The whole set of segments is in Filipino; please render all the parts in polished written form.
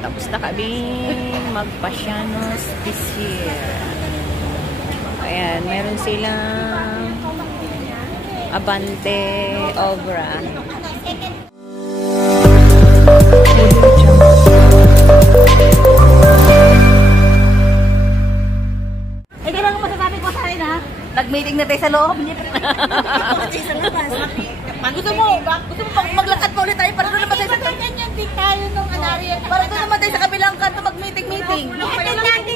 Tapos na kami magpasyanos this year. Ayan, meron silang Abante Obra. Eh, kailangan ko masasabi ko sa akin, ha? Nag-meeting na tayo sa loob. Hindi pa tayo sa labas. Gusto mo maglakad pa ulit tayo para doon naman tayo sa ganyan din tayo nung anariyan. Para doon naman tayo sa kabilang kanto mag-meeting.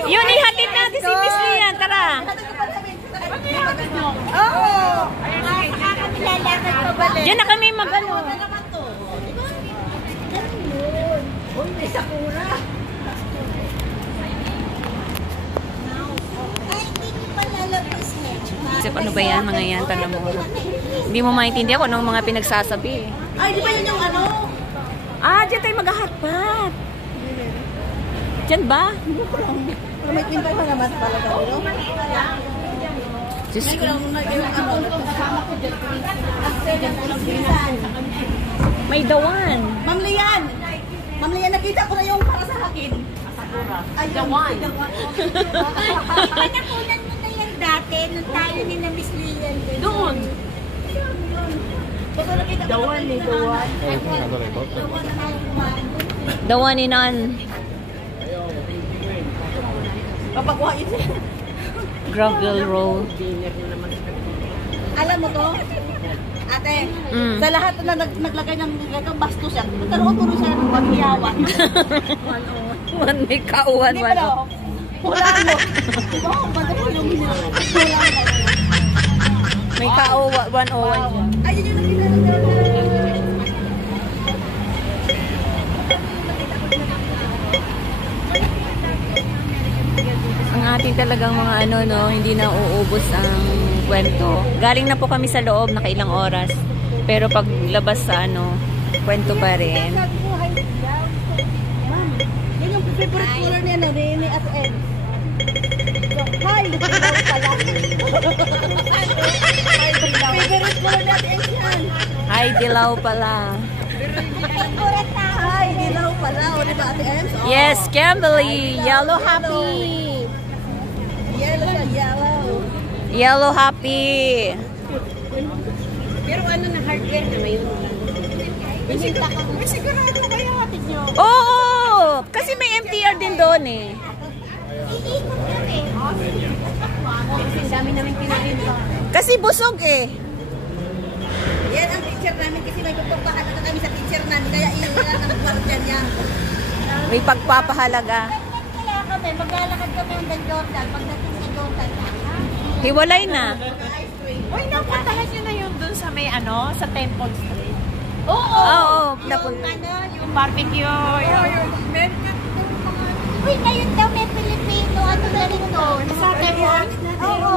Yun, ihatid natin si Miss Lian. Tara. Oo. Lalakad pa balik. Diyan na kami mag-ano. Uy, may sakura. Ay, hindi ko pa lalabas na. Kasi ano ba yan, mga yan, tanong mo. Hindi mo maintindihan kung anong mga pinagsasabi. Ay, di ba yun yung ano? Ah, dyan tayo mag-hotpot. Dyan ba? May timpay pa naman pala daw. Diyos ko. May dawan. Ma'am Lian, nakita ko na yung para sa akin. Ay, dawan. Panakunan mo na yan dati, nung tayo ni na Miss Lian. Doon. Dawan ni Dawan. Dawan ni Nan. Kapagwa yun siya. Gravel road. Alam mo to? Ate, sa lahat na naglagay ng basto siya, tuloy siya ng paghiyawan. One may kauwan. Hindi pala, wala mo. Diba? Madali yung May kauwan, 101. Ayun yung nakita. Ang ating talagang mga ano, no, hindi na uubos ang kwento. Galing na po kami sa loob, nakailang oras. Pero pag labas sa ano, kwento pa rin. Yan yung favorite color niya na Rene at Ed. Hi! Dilaw pala. Favorite color niya at Ed yan. Hi, dilaw pala. Hi, dilaw pala. O diba Ate Ems? Yes, Kimberly. Yellow happy. Yellow siya, yellow. Yellow happy. Pero ano na hardware na ngayon? May sigurado na kayo hatid nyo. Oo! Kasi may MTR din doon eh. Iikot na rin. Kasi dami namin pinarin pa. Kasi busog eh. Yan ang teacher namin kasi may pagpapahala na kami sa teacher namin. Kaya iyan ang gwardiya niya. May pagpapahalaga. Kaya kami, maglalakad kami hanggang Jordan. Pagdating sa Jordan. Hiwalay na. Uy, napuntahan nyo na yun dun sa may ano, sa Temple Street. Oo! Oo, Yung Yung barbecue, yung... Uy, ngayon daw may Pilipino. Ano na rin doon? Sa Temple? Oo.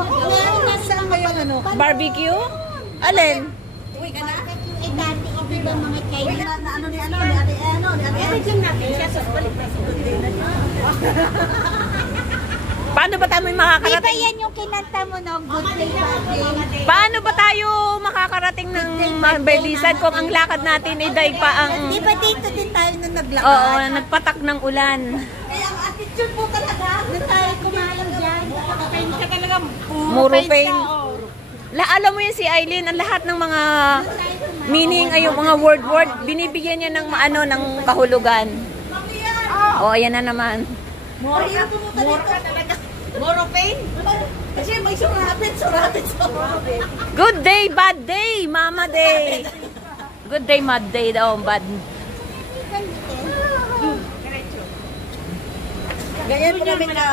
Saan ba yung ano? Barbecue? Alin? Uy, ka na? Eh, dati, di ba mga China? Uy, na ano ni ano? Ni ate ano? Ni ate ano? Lang natin siya. So, balik na. Paano ba tayo Di ba makakarating? yan yung kinanta mo no? Good day, bad day. Paano ba tayo makakarating ng Belisan kung ang lakad natin ay daig pa ang... Di ba dito din tayo nung naglakad? Oo, nagpatak ng ulan. Kaya ang attitude mo talaga. Doon tayo kumalang dyan. Pain ka talaga. Muro pain. Alam mo yun si Eileen, ang lahat ng mga meaning ay yung mga word, binibigyan niya ng ano ng kahulugan. Oh, ayan na naman. Moro ka talaga. Moro pain? Kasi may surabit. Good day, bad day, mama day. Good day, mad day daw, bad. Ganyan po namin ka...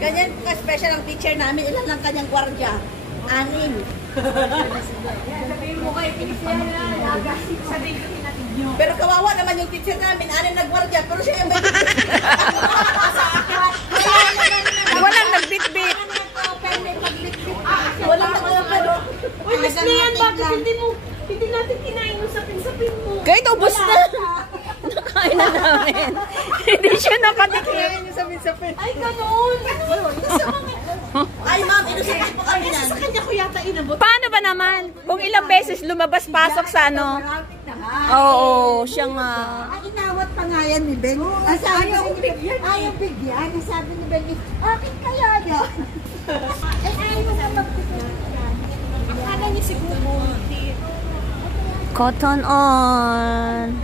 Ganyan ka special ang teacher namin. Ilan lang kanyang gwardiya? 6. Sabihin mo kayo, teacher na. Pero kawawa naman yung teacher namin. 6 na gwardiya. Pero siya yung may... Walang nagbitbit. Walang nag-open. Uy, Miss Lian, bakit hindi natin kinain yung sapin-sapin mo? Kahit ubos na. Nakain na namin. Hindi siya nakatikim. Ay, ganoon. Ay, ma'am, inusapan po kami yan. Sa kanya ko yata inabot. Paano ba naman? Kung ilang beses lumabas-pasok sa ano? Oo, siya nga. Inawat pa nga kaya ni Ben. Ayaw bigyan. Ayaw bigyan. Sabi ni Ben, akin kaya yun. Ayaw na magbigyan. Akala niya siguro. Cotton on.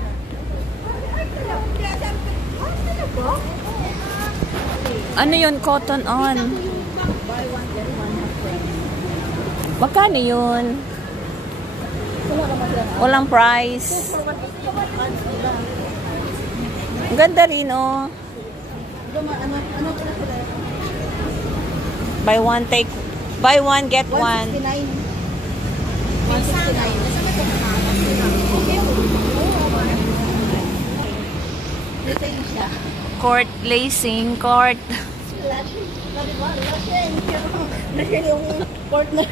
Ano yun, cotton on? Magkano yun? Walang price. Ang ganda rin, oh. Buy one, get one. 169. Court lacing, court. Yung court na.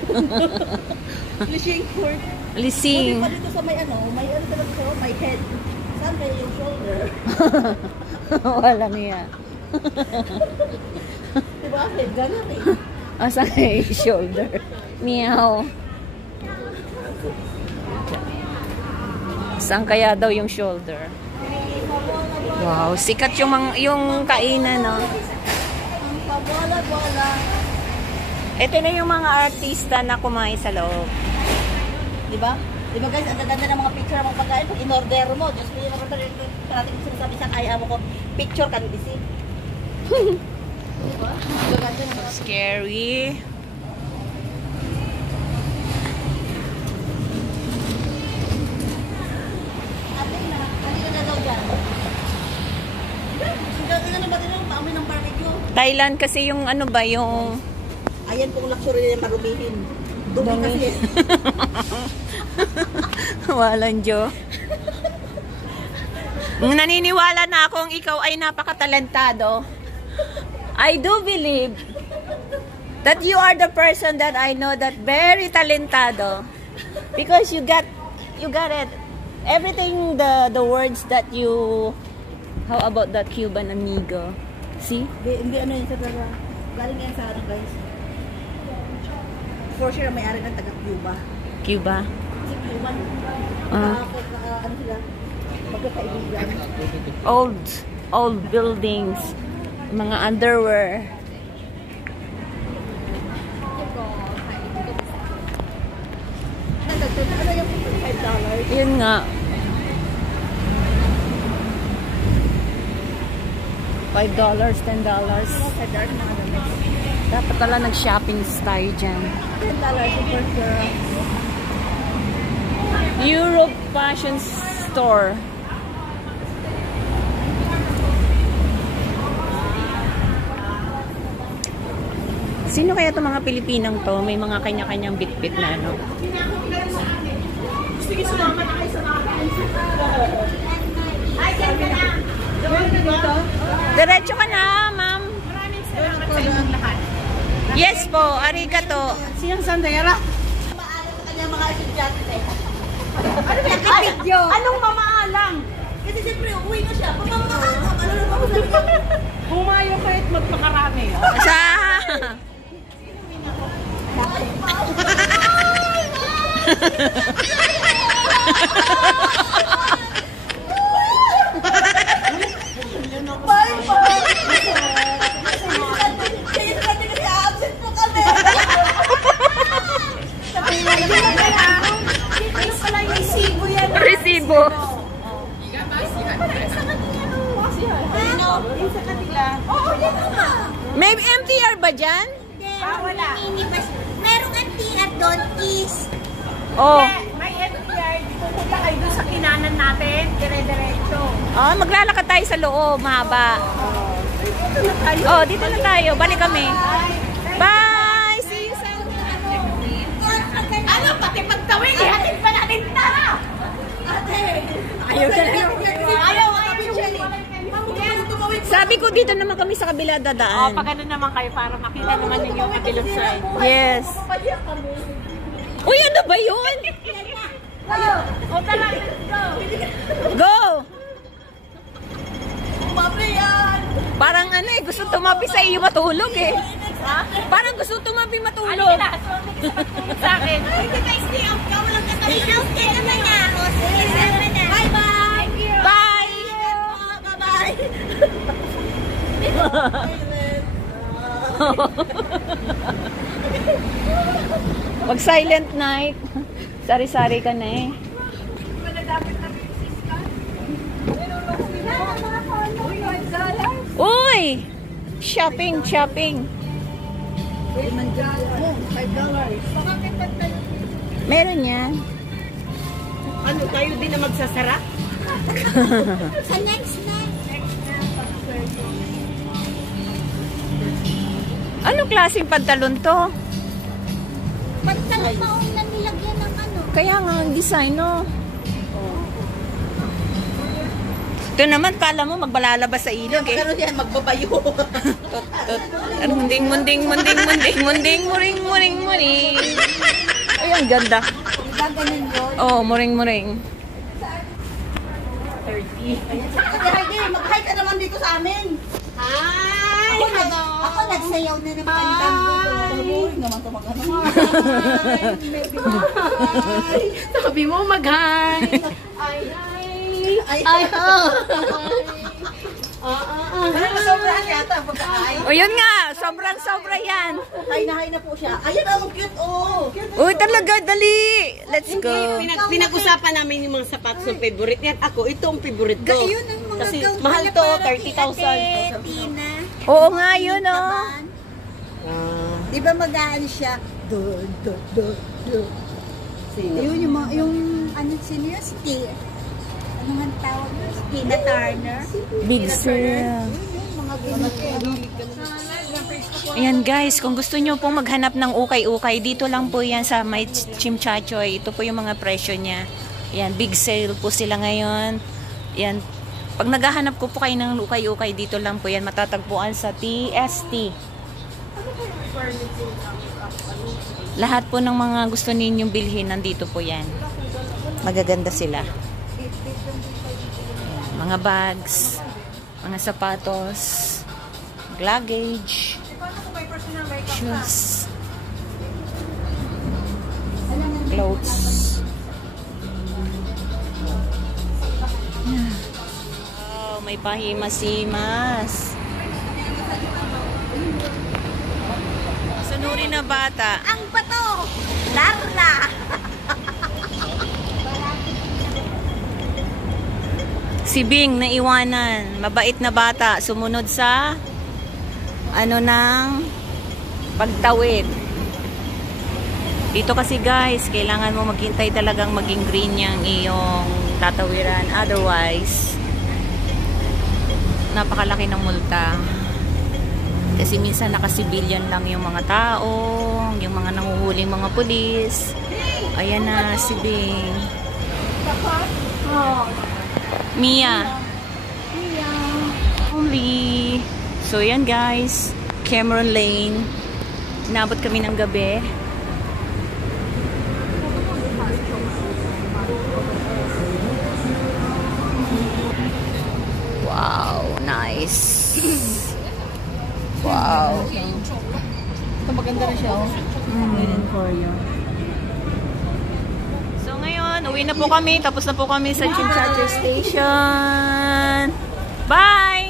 Lishing court. Lising. Pwede pa dito sa may ano talaga siya, may head. Saan kayo yung shoulder? Walang iya. Diba? Head gano'n eh. Asa yung shoulder? Meow. Saan kaya daw yung shoulder? Wow, sikat yung kainan, no? Ang pabola-bola. Ito na yung mga artista na kumain sa loob. Diba? Diba guys, ang ganda ng mga picture ng mga pagkain. Pag in-order mo, Diyos ko yung mga parating ko sinasabi sa kaya mo ko, picture can be seen. Diba? Ganda ng mga Scary. atin na. Kanina na daw dyan. Ano ba din yung maamoy ng barbecue? Thailand kasi yung ano ba, yung... Ayan pong luxury na marumihin. Dumi kasi. Walang Diyo. Naniniwala na akong ikaw ay napakatalentado. I do believe that you are the person that I know that very talentado. Because you got it. Everything, the words that you... How about that Cuban amigo? See? Hindi ano yun sa taga. Galing yan sa ano guys. For sure, may-ari ng taga-Cuba. Cuba? Si Cuban. Ah. Ano sila? Magkakaibigan. Old buildings. Mga underwear. Ano yung $5? Yun nga. $5, $10. Dapat pala nag-shopping tayo dyan. $10 for sure. Europe Fashion Store. Sino kaya itong mga Pilipinang to? May mga kanya-kanyang bit-bit na ano. Sige, sumama na kayo sa mga ay, dyan ka na. Dito? Diretso ka na, ma'am. Maraming salamat sa inyong lahat. Yes po, arigato. Siyang sandayara? Maalam sa kanya mga estudyante. Ano ba yung anong mamaalang? Kasi siyempre, uwi na siya. Pamamaalam. Ano na ba ako sabi niya? Humayo kayo't magpakarami. Sa... Bye, bye! Kayo sa atin kasi absent po kami. Sabi na kaya, ano pala yung resibo yan? Resibo. Yung sa kanila. Oo, yan na. May MTR ba dyan? Wala. Merong MTR doon is... Oh. May MTR. Pupunta kayo doon sa kinanan natin. Dire-diretso. Oh, maglalakad tayo sa loob, mahaba. Oh, dito na tayo. Balik kami. Bye! See you sa... Ano? Pati pagtawin. Ihatid pa natin. Tara! Ayaw na. Ayaw. Sabi ko dito naman kami sa kabila dadaan. Pag ano naman kayo para makita naman ninyo yung kabilang side. Yes. Uy, ano ba yun? Tara, let's go! Go! Umabre yan. Parang ano eh, gusto tumabi sa iyo matulog eh. Ha? Parang gusto tumabi Ano matulog. ka na? So, magtulog sa akin. Stay out ka. Walang katabi. Stay out ka na. Bye-bye. Bye! Pag silent night, sari-sari ka na eh. Uy! Shopping, shopping. Meron yan. Ano, tayo din na magsasara? Sa next na. Anong klaseng pantalon to? Pantalon maong na nilagyan ng ano. Kaya nga ang design, no? Ito naman, kala mo magbalalabas sa ilog eh. Pero yan, magbabayo. Munding, munding, munding, munding, munding, muring, muring, muring. Ay, ang ganda. Diba ganun yun? Oh, muring, muring. Sige, mag-hi ka naman dito sa amin. Hi! Ako nagsayaw na ng pandango. Boring naman ito mag-ano. Sabi mo mag-hi! Ay, Sobrang yata pagka-hi. O yun nga, sobrang-sobra yan. Hay na po siya. Ayun, ang cute, oh. Uy, talaga, dali. Let's go. Pinag-usapan namin yung mga sapatos ng favorite niyan. Ako, ito ang favorite ko. Ayun ang mga Kasi gown mahal pala to, para kay 30,000. Ate Tina. Oo nga, yun, oh. Taban. Di ba mag-aan siya? Do. Sino? Ayun, yung mga, yung, ano, sino yun? Si Tia. Ano nga tawag yun? Si Tina Turner. Big sale. Mga ganito. Ayan guys, kung gusto nyo pong maghanap ng ukay-ukay, dito lang po yan sa may Chimchachoy. Ito po yung mga presyo niya. Ayan, big sale po sila ngayon. Ayan, pag naghahanap ko po kayo ng ukay-ukay, dito lang po yan. Matatagpuan sa TST. Lahat po ng mga gusto ninyong bilhin, nandito po yan. Magaganda sila. Mga bags, mga sapatos, luggage, shoes, clothes. Oh, may pahimas-himas. Sunuri na bata. Ang bato! Larla! Si Bing naiwanan, mabait na bata, sumunod sa ano ng pagtawid. Dito kasi guys, kailangan mo maghintay talagang maging green yung iyong tatawiran. Otherwise, napakalaki ng multa. Kasi minsan nakasibilyan lang yung mga tao, yung mga nanguhuling mga pulis. Ayan na si Bing. Mia. Only. So, yan guys. Cameron Lane. Inabot kami ng gabi. Wow. Nice. Wow. Ito maganda na siya, oh. For you. So ngayon, uwi na po kami. Tapos na po kami sa Chimchachoy Station. Bye!